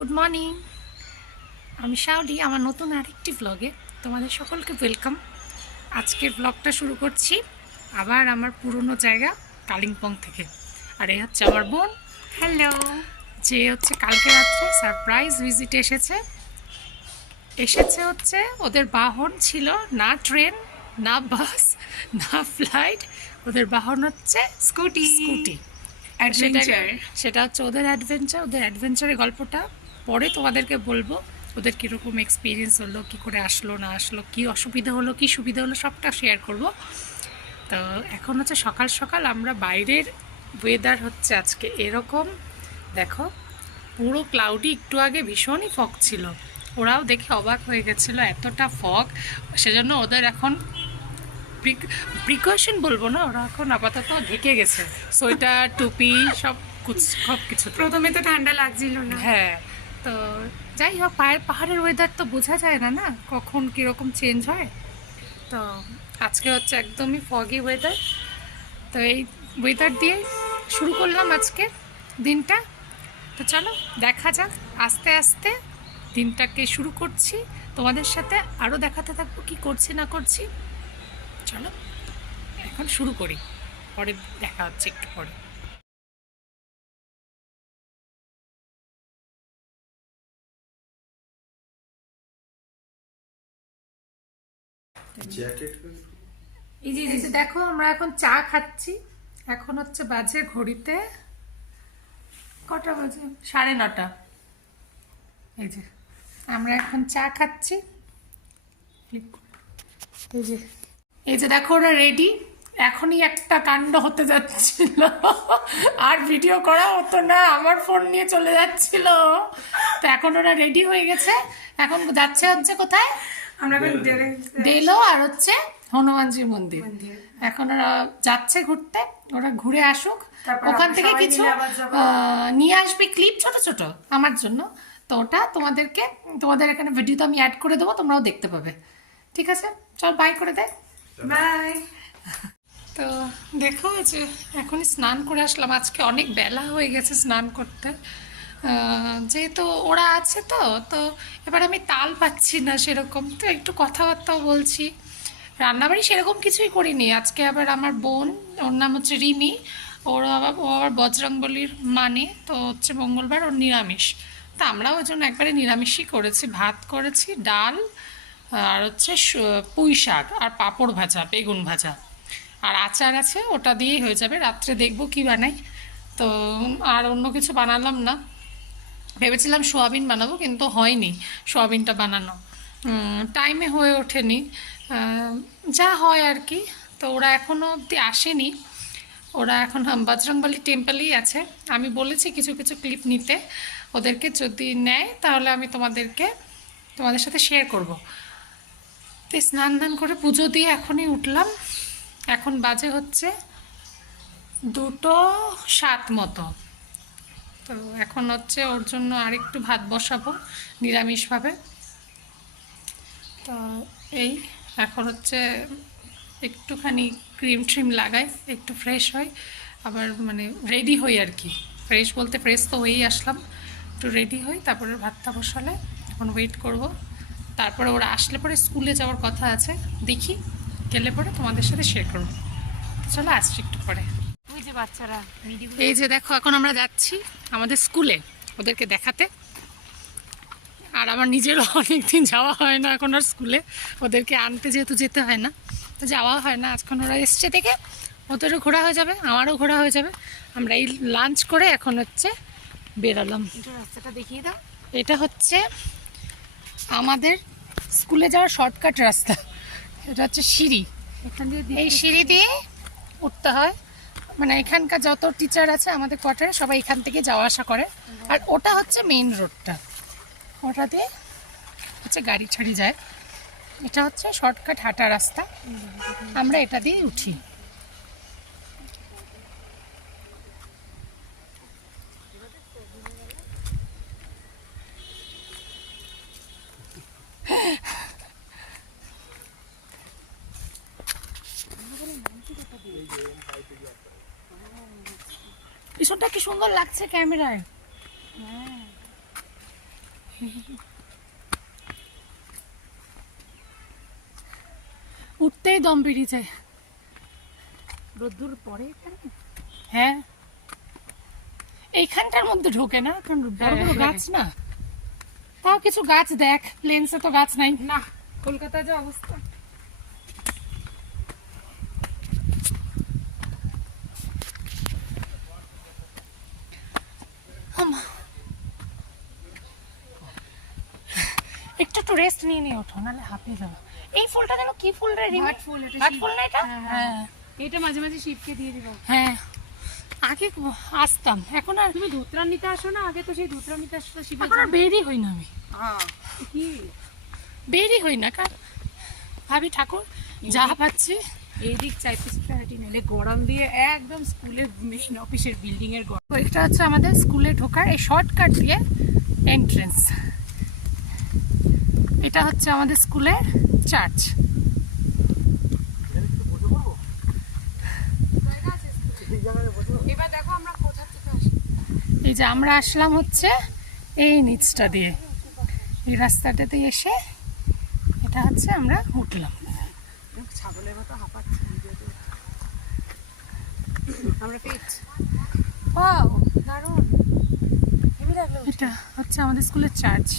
Good morning. আমি শাওলি, আমার নতুন আরেকটি ব্লগে তোমাদের সকলকে ওয়েলকাম। আজকের ব্লগটা শুরু করছি আবার আমার পুরনো জায়গা কালিম্পং থেকে। আর এই হচ্ছে আমার বোন, হ্যালো, যে হচ্ছে কালকে রাত্রে সারপ্রাইজ ভিজিট এসেছে। হচ্ছে ওদের বাহন ছিল না ট্রেন, না বাস, না ফ্লাইট, ওদের বাহন হচ্ছে স্কুটি। সেটা হচ্ছে ওদের অ্যাডভেঞ্চারের গল্পটা পরে তোমাদেরকে বলবো। ওদের কীরকম এক্সপিরিয়েন্স হলো, কী করে আসলো না আসলো, কী অসুবিধা হলো কী সুবিধা হলো, সবটা শেয়ার করব। তো এখন হচ্ছে সকাল সকাল আমরা বাইরের ওয়েদার হচ্ছে আজকে এরকম, দেখো পুরো ক্লাউডি। একটু আগে ভীষণই ফগ ছিল, ওরাও দেখে অবাক হয়ে গেছিলো এতটা ফগ। সেজন্য ওদের এখন প্রিকশন বলবো না, ওরা এখন আপাতত ঢেকে গেছে, সোয়েটার টুপি সব কিছু। প্রথমে তো ঠান্ডা লাগছিল না। হ্যাঁ, তো যাই হোক, পাহাড়ের ওয়েদার তো বোঝা যায় না কখন কীরকম চেঞ্জ হয়। তো আজকে হচ্ছে একদমই ফগি ওয়েদার। তো এই ওয়েদার দিয়ে শুরু করলাম আজকে দিনটা। তো চলো দেখা যাক, আস্তে আস্তে দিনটাকে শুরু করছি। তোমাদের সাথে আরও দেখাতে থাকবো কী করছি না করছি। চলো এখন শুরু করি, পরে দেখা হচ্ছে একটু পরে। এই যে দেখো, আমরা এখন চা খাচ্ছি। এখন হচ্ছে বাজে ঘড়িতে কটা বাজে, 9:30। এই যে আমরা এখন চা খাচ্ছি। এই যে দেখো, ওরা রেডি। এখনই একটা কাণ্ড হতে যাচ্ছিল, আর ভিডিও করা হতো না, আমার ফোন নিয়ে চলে যাচ্ছিল। তো এখন ওরা রেডি হয়ে গেছে, এখন হচ্ছে কোথায়, আমরা ডেলো আর হচ্ছে হনুমানজির মন্দির। এখন ওরা যাচ্ছে ঘুরতে, ওরা ঘুরে আসুক, ওখান থেকে কিছু নিয়ে আসবে ক্লিপ ছোট ছোট আমার জন্য। তো ওটা তোমাদের এখানে ভিডিওতে আমি অ্যাড করে দেবো, তোমরাও দেখতে পাবে। ঠিক আছে, চল বাই করে দে। বাই। তো দেখো, যে এখনই স্নান করে আসলাম, আজকে অনেক বেলা হয়ে গেছে স্নান করতে। যেহেতু ওরা আছে তো তো এবার আমি তাল পাচ্ছি না সেরকম, তো একটু কথাবার্তাও বলছি। রান্নাবাড়ি সেরকম কিছুই করিনি আজকে। আবার আমার বোন, ওর নাম হচ্ছে রিমি, ও আবার বজরংবলীর মানে, তো হচ্ছে মঙ্গলবার ওর নিরামিষ। তা আমরাও ওই জন্য একবারে নিরামিষই করেছি, ভাত করেছি, ডাল, আর হচ্ছে পুঁই শাক আর পাঁপড় ভাজা, বেগুন ভাজা, আর আচার আছে, ওটা দিয়েই হয়ে যাবে। রাত্রে দেখবো কি বানাই। তো আর অন্য কিছু বানালাম না, ভেবেছিলাম সোয়াবিন বানাবো, কিন্তু হয়নি সোয়াবিনটা বানানো, টাইমে হয়ে ওঠেনি, যা হয় আর কি। তো ওরা এখনও অবধি আসেনি, ওরা এখন বজরংবলী টেম্পলেই আছে। আমি বলেছি কিছু কিছু ক্লিপ নিতে ওদেরকে, যদি নেয় তাহলে আমি তোমাদের সাথে শেয়ার করব। তো স্নান দান করে পুজো দিয়ে এখনই উঠলাম। এখন বাজে হচ্ছে 2:07 মতো। তো এখন হচ্ছে ওর জন্য আরেকটু ভাত বসাবো নিরামিষভাবে। তো এই এখন হচ্ছে একটুখানি ক্রিম ট্রিম লাগাই, একটু ফ্রেশ হয়, আবার মানে রেডি হই আর কি। ফ্রেশ বলতে ফ্রেশ তো হয়েই আসলাম, একটু রেডি হই, তারপরে ভাতটা বসালে এখন ওয়েট করব। তারপরে ওরা আসলে পরে স্কুলে যাওয়ার কথা আছে, দেখি গেলে পরে তোমাদের সাথে শেয়ার করবো। চলো আসছি একটু পরে। ওই যে বাচ্চারা, এই যে দেখো, এখন আমরা যাচ্ছি আমাদের স্কুলে ওদেরকে দেখাতে। আর আমার নিজেরও অনেক দিন যাওয়া হয় না এখন আর স্কুলে, ওদেরকে আনতে যেহেতু যেতে হয় না, তো যাওয়া হয় না। আজকে ওরা এসছে থেকে ওদেরও ঘোরা হয়ে যাবে, আমারও ঘোরা হয়ে যাবে। আমরা এই লাঞ্চ করে এখন হচ্ছে বেরোলাম। রাস্তাটা দেখিয়ে দাও। এটা হচ্ছে আমাদের স্কুলে যাওয়ার শর্টকাট রাস্তা, এটা হচ্ছে সিঁড়ি। এখান দিয়ে এই সিঁড়ি দিয়ে উঠতে হয়, মানে এখানকার যত টিচার আছে আমাদের কোয়ার্টারে সবাই এখান থেকে যাওয়া আসা করে। আর ওটা হচ্ছে মেইন রোডটা, ওটা দিয়ে হচ্ছে গাড়ি ছাড়ি যায়। এটা হচ্ছে শর্টকাট হাঁটা রাস্তা, আমরা এটা দিয়ে উঠি। পিছনটা কি সুন্দর লাগছে ক্যামেরায়। উঠতেই দম বেরিয়ে যায়। রোদ্দুর পরে এখানে। হ্যাঁ, এইখানটার মধ্যে ঢোকে না, কারণ বড় বড় গাছ না। তাও কিছু গাছ দেখ, লেন্সে তো গাছ নাই। না, কলকাতায় যে অবস্থা। একটু একটু রেস্ট নিয়ে নিয়ে ওঠো, নাহলে হাঁপিয়ে যাবো। এই ফুলটা যেন কি ফুল রে রিমি? ভাট ফুল, এটা ভাট শিব। ফুল না এটা? হ্যাঁ, হ্যাঁ হ্যাঁ। এটা মাঝে মাঝে শিবকে দিয়ে দিব। হ্যাঁ, আগে আসতাম, এখন আর তুমি ধুতরা নিতে আসো না? আগে তো সেই ধুতরা নিতে আসতো শিবের এখন আর জন্য। বেরই হই না আমি, কি বেরই হই না, কারণ ভাবি ঠাকুর যা পাচ্ছি। এইদিক চাইতে হাঁটি, নাহলে গরম দিয়ে একদম স্কুলের মেইন অফিসের বিল্ডিং এর গরম। তো এটা হচ্ছে আমাদের স্কুলে ঢোকার এই শর্টকাট দিয়ে এন্ট্রেন্স। এটা হচ্ছে আমাদের স্কুলের চার্চ। এবার দেখো আমরা কোথা থেকে আসি। এই যে আমরা আসলাম হচ্ছে এই নিচটা দিয়ে, এই রাস্তাটাতে এসে এটা হচ্ছে আমরা উঠলাম। ছাগলের মতো হাঁপাচ্ছি। আমরা পেয়েছি। ওয়াও, দারুণ। হেবি লাগলো। এটা হচ্ছে আমাদের স্কুলের চার্চ,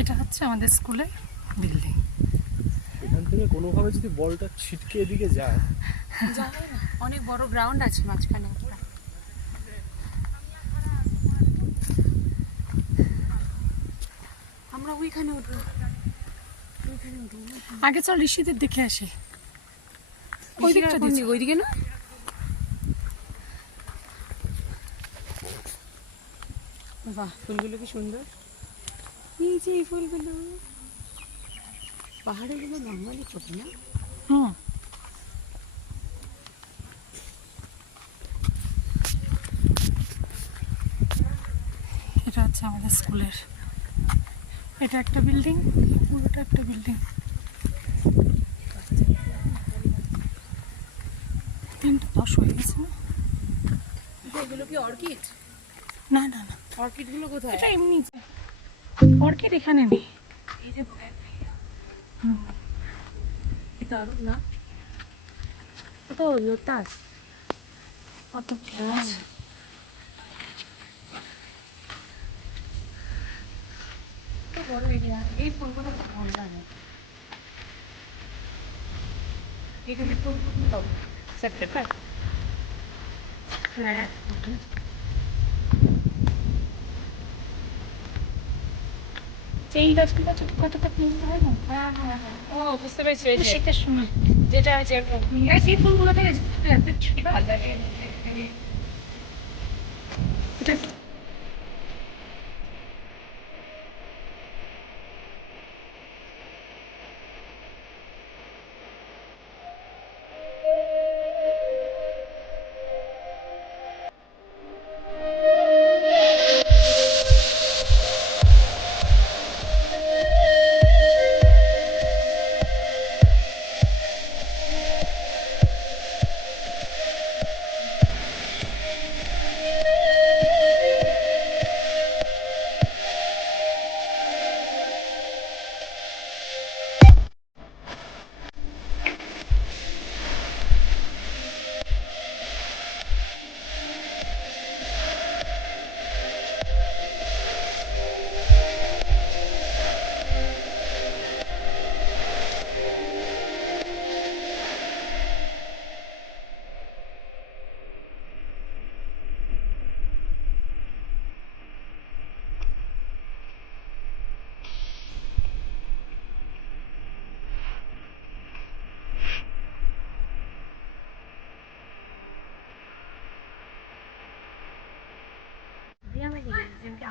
এটা হচ্ছে আমাদের স্কুলের বিল্ডিং। এখান থেকে কোনোভাবে যদি বলটা ছিটকে এদিকে যায়, জানি না, অনেক বড় গ্রাউন্ড আছে মাঝখানে। আমরা ওইখানে উঠবো। আগে চল ঋষিদের দেখে আসি। ওই দিকটা কোন দিয়ে দিকে? ওইদিকে না? বাহ, ফুলগুলো কি সুন্দর। এই যে এই ফুলগুলো, পাহাড়ে গুলো নর্মালি ফোটে না? হুম, এটা হচ্ছে আমাদের স্কুলের, এটা একটা বিল্ডিং, পুরোটা একটা বিল্ডিং। 3:10 হয়ে গেছে না? এগুলো কি অর্কিড? না না না, অর্কিড গুলো কোথায়? এটা এমনি অর্কিড এখানে নেই। এই যে দারুণ না? কত লোটাস, কত গাছ। কত বড় এরিয়া। এই ফুলগুলো খুব ভালো লাগে। এখানে ফুলগুলো দাও সেপ্টেম্বর। হ্যাঁ, এই গাছগুলো ছোট কতটা কিনতে হয় না? হ্যাঁ, হ্যাঁ, হ্যাঁ। ও বুঝতে পেরেছি, এই যে শীতের সময় যেটা আছে এই ফুলগুলো থেকে ভালো লাগে। এটা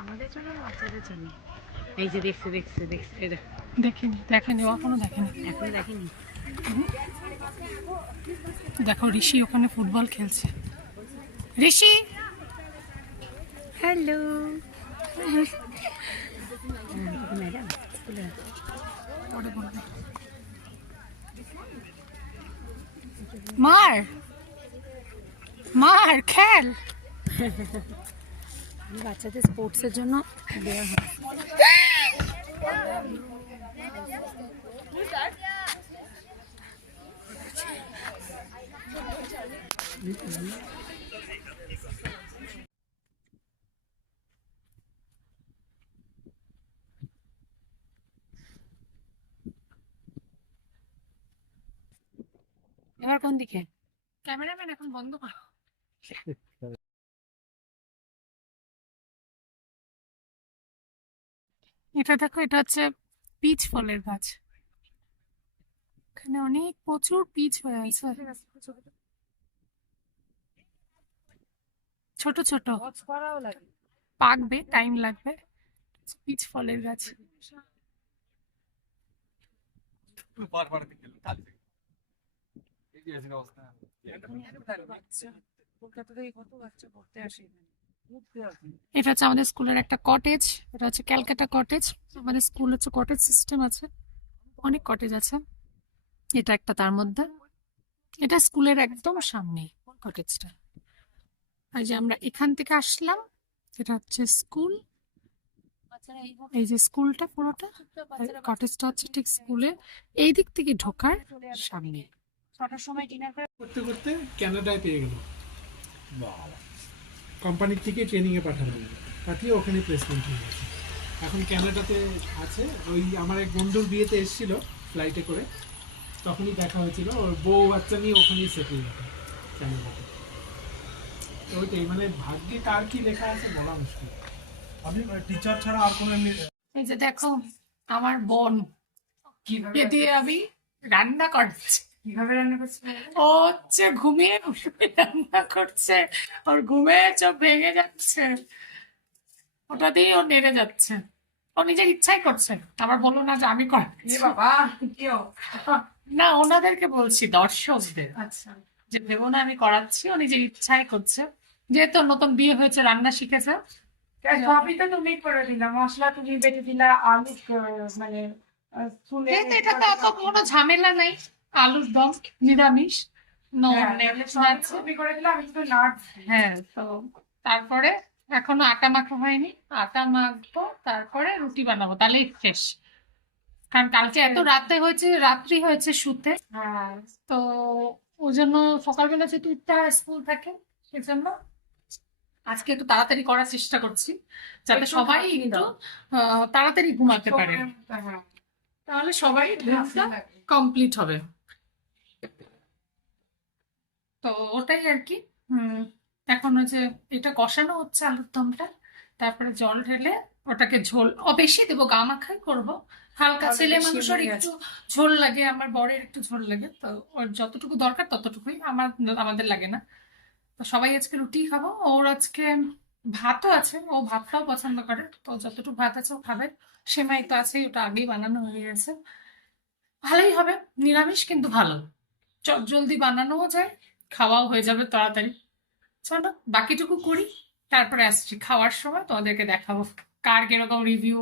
আমাদের জন্য না বাচ্চাদের জন্য। এই যে দেখছে দেখছে দেখছে, এই দেখো। দেখিনি, দেখেনি, এখনো দেখেনি। এখনো দেখেনি। দেখো ঋষি ওখানে ফুটবল খেলছে। ঋষি, হ্যালো ম্যাডাম। পরে বলবে। মার মার খেল। বাচ্চাদের স্পোর্টসের জন্য দেওয়া হয়। এবার কোন দিকে? ক্যামেরাম্যান এখন বন্ধ করো। এটা দেখো, এটা হচ্ছে পিচ ফলের গাছ। এখানে অনেক প্রচুর পিচ হয়ে আছে, ছোট ছোট, করাও লাগে। পাকবে, টাইম লাগবে। পিচ ফলের গাছ। কলকাতা থেকে কত বাচ্চা পড়তে আসে এখানে। এটা হচ্ছে আমাদের স্কুলের একটা কটেজ। এটা হচ্ছে ক্যালকাটা কটেজ। আমাদের স্কুল হচ্ছে কটেজ সিস্টেম আছে, অনেক কটেজ আছে, এটা একটা তার মধ্যে। এটা স্কুলের একদম সামনে কটেজটা। আর যে আমরা এখান থেকে আসলাম, এটা হচ্ছে স্কুল। এই যে স্কুলটা পুরোটা, কটেজটা হচ্ছে ঠিক স্কুলের এই দিক থেকে ঢোকার সামনে। 6টার সময় ডিনার করে করতে করতে কানাডায় পেয়ে গেল, কোম্পানির থেকে ট্রেনিংয়ে পাঠানো, পাঠিয়ে ওখানে প্লেসমেন্ট হয়ে গেছে। এখন ক্যানাডাতে আছে। ওই আমার এক বন্ধুর বিয়েতে এসেছিল ফ্লাইটে করে, তখনই দেখা হয়েছিল। ওর বউ বাচ্চা নিয়ে ওখানেই সেটেল হবে ক্যানাডাতে। তো ওইটাই, মানে ভাগ্যে কার কি লেখা আছে বলা মুশকিল। আপনি টিচার ছাড়া আর কোনো এমনি এই যে দেখো, আমার বোন এ দিয়ে আমি রান্না করছি। কিভাবে রান্না করছে? ও হচ্ছে ঘুমিয়ে ঘুমিয়ে রান্না করছে, ওর ঘুমে চোখ ভেঙে যাচ্ছে, ওটা দিয়ে ও নেড়ে যাচ্ছে। ও নিজের ইচ্ছাই করছে, আবার বলো না যে আমি করাচ্ছি। বাবা কেউ না, ওনাদেরকে বলছি, দর্শকদের, আচ্ছা যে ভেবো না আমি করাচ্ছি, ও নিজের ইচ্ছাই করছে। যেহেতু ওর নতুন বিয়ে হয়েছে, রান্না শিখেছে। সবই তো তুমি করে দিলা, মশলা তুমি বেটে দিলা, আলু মানে ফুলে যেহেতু এটাতে অত কোনো ঝামেলা নাই, আলুর দম নিরামিষ, নো আছে। তুমি করে দিলা, আমি তো নাট। হ্যাঁ, তো তারপরে এখনো আটা মাখা হয়নি, আটা মাখবো, তারপরে রুটি বানাবো, তাহলেই শেষ। কারণ কালকে এত রাতে হয়েছে, রাত্রি হয়েছে শুতে, হ্যাঁ তো ওই জন্য সকালবেলা যেহেতু উঠতে হয়, স্কুল থাকে, সেজন্য আজকে একটু তাড়াতাড়ি করার চেষ্টা করছি, যাতে একটু সবাই ঢাকিয়ে একটু দাও। তাড়াতাড়ি ঘুমাতে পারে, হ্যাঁ তাহলে সবাই কমপ্লিট হবে। তো ওটাই আর কি। এখন ওই যে এটা কষানো হচ্ছে আলুর দমটা, তারপরে জল ঢেলে ওটাকে ঝোল, বেশি দেবো, গা মাখাই করবো। হালকা, তাহলে ছেলে বেশি মানুষের হয়ে একটু ঝোল লাগে, আমার বরের একটু ঝোল লাগে, তো ওর যতটুকু দরকার ততটুকুই, আমাদের লাগে না। তো সবাই আজকে রুটি খাবো, ওর আজকে ভাতও আছে, ও ভাতটাও পছন্দ করে, তো যতটুকু ভাত আছে ও খাবে। সেমাই তো আছেই, ওটা আগেই বানানো হয়ে গেছে। ভালোই হবে, নিরামিষ কিন্তু ভালো, জলদি বানানোও যায়, খাওয়াও হয়ে যাবে তাড়াতাড়ি। চলো বাকিটুকু করি, তারপরে আসছি খাওয়ার সময়, তোমাদেরকে দেখাবো কার কিরকম রিভিউ,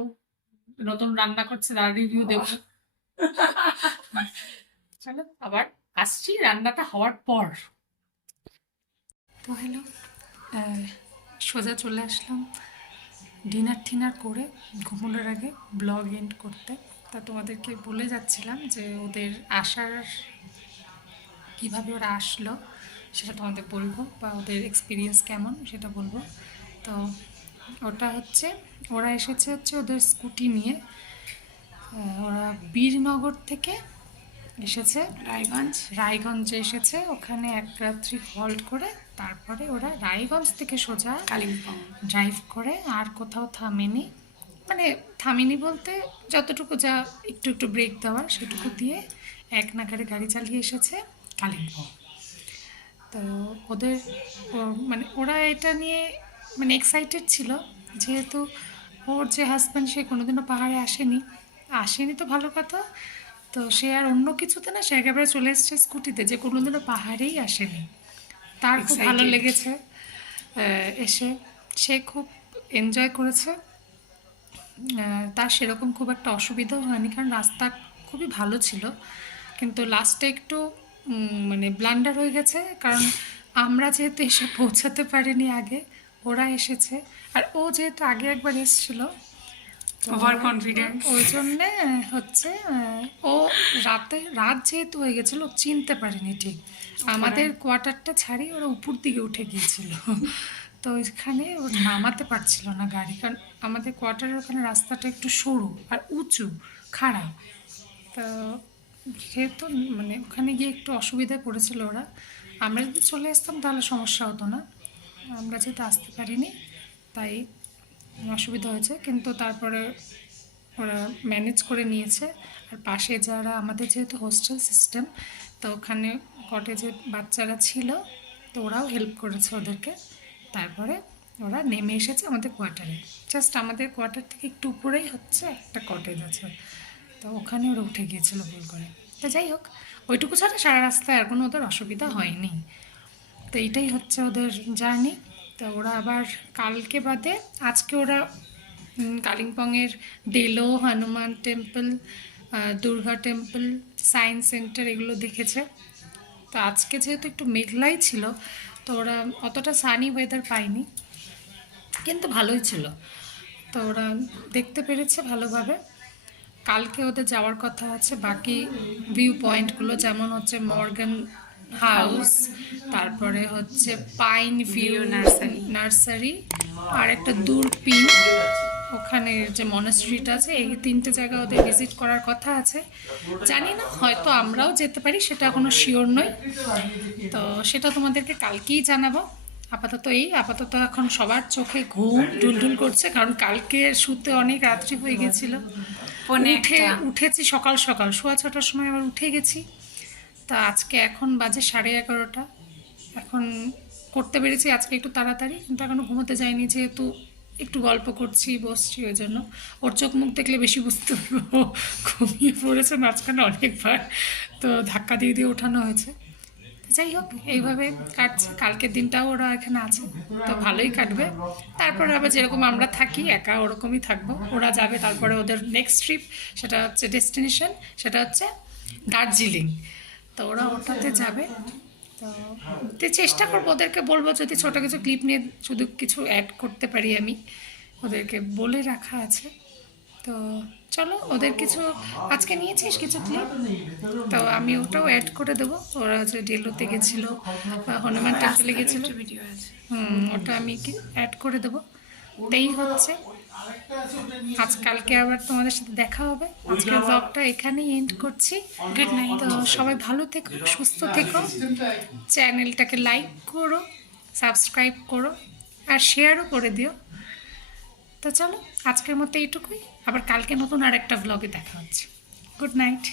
নতুন রান্না করছে তার রিভিউ দেবো। চলো আবার আসছি রান্নাটা হওয়ার পর। তো হ্যালো, সোজা চলে আসলাম ডিনার টিনার করে ঘুমানোর আগে ব্লগ এন্ড করতে। তা তোমাদেরকে বলে যাচ্ছিলাম যে ওদের আসার, কিভাবে ওরা আসলো সেটা তোমাদের বলবো, বা ওদের এক্সপিরিয়েন্স কেমন সেটা বলবো। তো ওটা হচ্ছে, ওরা এসেছে হচ্ছে ওদের স্কুটি নিয়ে। ওরা বীরনগর থেকে এসেছে রায়গঞ্জে এসেছে, ওখানে এক রাত্রি হল্ট করে তারপরে ওরা রায়গঞ্জ থেকে সোজা কালিম্পং ড্রাইভ করে, আর কোথাও থামেনি। মানে থামিনি বলতে যতটুকু যা একটু একটু ব্রেক দেওয়ার সেটুকু দিয়ে এক নাগারে গাড়ি চালিয়ে এসেছে কালিম্পং। তো ওদের মানে ওরা এটা নিয়ে মানে এক্সাইটেড ছিল, যেহেতু ওর যে হাজব্যান্ড সে কোনোদিনও পাহাড়ে আসেনি তো ভালো কথা, তো সে আর অন্য কিছুতে না, সে একেবারে চলে এসেছে স্কুটিতে, যে কোনোদিনও পাহাড়েই আসেনি। তার খুব ভালো লেগেছে এসে, সে খুব এনজয় করেছে। তার সেরকম খুব একটা অসুবিধাও হয়নি, কারণ রাস্তা খুবই ভালো ছিল। কিন্তু লাস্টে একটু মানে ব্লান্ডার হয়ে গেছে, কারণ আমরা যেহেতু এসে পৌঁছাতে পারিনি আগে, ওরা এসেছে। আর ও যেহেতু আগে একবার এসেছিল, ওভার কনফিডেন্ট ওই জন্যে হচ্ছে ও রাত যেহেতু হয়ে গেছিলো ও চিনতে পারেনি ঠিক আমাদের কোয়ার্টারটা ছাড়ি ওরা উপর দিকে উঠে গিয়েছিল তো ওইখানে ও নামাতে পারছিল না গাড়ি, কারণ আমাদের কোয়ার্টারের ওখানে রাস্তাটা একটু সরু আর উঁচু খাড়া, তো যেহেতু মানে ওখানে গিয়ে একটু অসুবিধায় পড়েছিল ওরা। আমরা যদি চলে আসতাম তাহলে সমস্যা হতো না, আমরা যেহেতু আসতে পারিনি তাই অসুবিধা হয়েছে, কিন্তু তারপরে ওরা ম্যানেজ করে নিয়েছে। আর পাশে যারা আমাদের যেহেতু হোস্টেল সিস্টেম, তো ওখানে কটেজে বাচ্চারা ছিল, তো ওরাও হেল্প করেছে ওদেরকে। তারপরে ওরা নেমে এসেছে আমাদের কোয়ার্টারে, জাস্ট আমাদের কোয়ার্টার থেকে একটু উপরেই হচ্ছে একটা কটেজ আছে, তো ওখানে ওরা উঠে গিয়েছিল ভুল করে। তো যাই হোক, ওইটুকু ছাড়া সারা রাস্তায় আর কোনো ওদের অসুবিধা হয়নি। তো এইটাই হচ্ছে ওদের জার্নি। তো ওরা আবার কালকে বাদে আজকে ওরা কালিম্পংয়ের Deolo, Hanuman temple, Durga temple, science centre এগুলো দেখেছে। তো আজকে যেহেতু একটু মেঘলাই ছিল, তো ওরা অতটা সানি ওয়েদার পায়নি, কিন্তু ভালোই ছিল, তো ওরা দেখতে পেরেছে ভালোভাবে। কালকে ওদের যাওয়ার কথা আছে বাকি ভিউ পয়েন্টগুলো, যেমন হচ্ছে মর্গান হাউস, তারপরে হচ্ছে পাইন ভিউ নার্সারি, আর একটা দূরপিন, ওখানে যে মনাস্ট্রিটা আছে, এই 3টে জায়গা ওদের ভিজিট করার কথা আছে। জানি না, হয়তো আমরাও যেতে পারি, সেটা এখনো শিওর নই, তো সেটা তোমাদেরকে কালকেই জানাবো। আপাতত এখন সবার চোখে ঘুম ঢুলঢুল করছে, কারণ কালকে শুতে অনেক রাত্রি হয়ে গেছিল। উঠেছি সকাল সকাল 6:15 সময় আবার উঠে গেছি। তা আজকে এখন বাজে 11:30, এখন করতে পেরেছি আজকে একটু তাড়াতাড়ি, কিন্তু এখনও ঘুমোতে যাইনি, যেহেতু একটু গল্প করছি বসছি, ওই জন্য ওর চোখ মুখ দেখলে বেশি বুঝতে পারবো ঘুমিয়ে পড়েছে মাঝখানে অনেকবার, তো ধাক্কা দিয়ে দিয়ে ওঠানো হয়েছে। যাই হোক, এইভাবে কাটছে, কালকের দিনটাও ওরা এখানে আছে, তো ভালোই কাটবে। তারপরে আবার যেরকম আমরা থাকি একা ওরকমই থাকবো, ওরা যাবে তারপরে ওদের নেক্সট ট্রিপ, সেটা হচ্ছে ডেস্টিনেশন, সেটা হচ্ছে দার্জিলিং, তো ওরা ওটাতে যাবে। তো চেষ্টা করবো, ওদেরকে বলবো যদি ছোটো কিছু ক্লিপ নিয়ে শুধু কিছু অ্যাড করতে পারি, আমি ওদেরকে বলে রাখা আছে। তো চলো, ওদের কিছু আজকে নিয়েছিস কিছু ক্লিপ, তো আমি ওটাও অ্যাড করে দেবো। ওরা যে ডেলোতে গেছিলো বা হনুমান টেম্পলে গেছিলো, ভিডিও আছে। ওটা আমি অ্যাড করে দেবো। তাই হচ্ছে কালকে আবার তোমাদের সাথে দেখা হবে। আজকের ব্লগটা এখানেই এন্ড করছি। Good night. তো সবাই ভালো থেকো, সুস্থ থেকো, চ্যানেলটাকে লাইক করো, সাবস্ক্রাইব করো, আর শেয়ারও করে দিও। তো চলো, আজকের মতো এইটুকুই, আবার কালকে নতুন আর একটা ব্লগে দেখা হচ্ছে। Good night.